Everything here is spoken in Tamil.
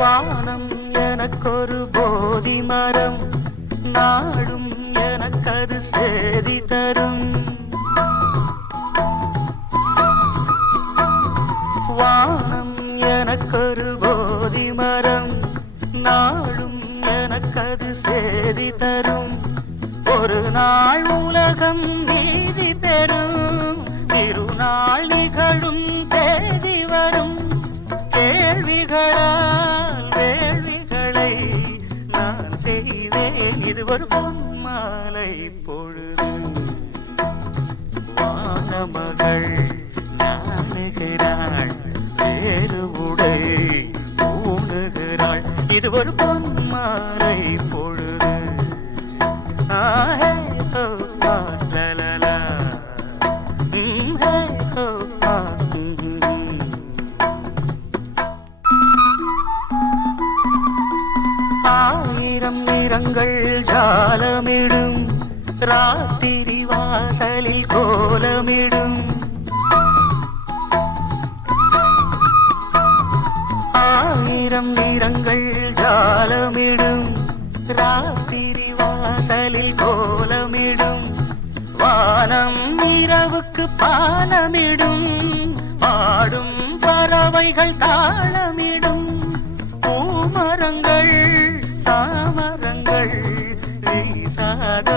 வானம் எனக்கொரு போதி மரம், நாடும் எனக்கது சேதி தரும். வானம் எனக்கொரு போதி மரம், நாடும் எனக்கது சேதி தரும். ஒரு நாள் உலகம் நீதி பெறும், திருநாள் நிகழும் தேதி வரும். கேள்விகளால் வேள்விகளை நான் செய்வேன், இது ஒரு பொன்மாலை பொழுது. வானமகள் நாணுகிறாள், வேறு உடை ஊணுகிறாள், இது ஒரு பொன்மாலை பொழுது. ஆஹே ஹோ லலலா, ஹே ஹோ ஆயிரம் நிறங்கள் ஜாலமிடும், ராத்திரி வாசலில் கோலமிடும். ஆயிரம் நிறங்கள் ஜாலமிடும், ராத்திரி வாசலில் கோலமிடும். வானம் இரவுக்கு பாலமிடும், பாடும் பறவைகள் தாளமிடும். பூமரங்கள் சாமரங்கள் வீசாத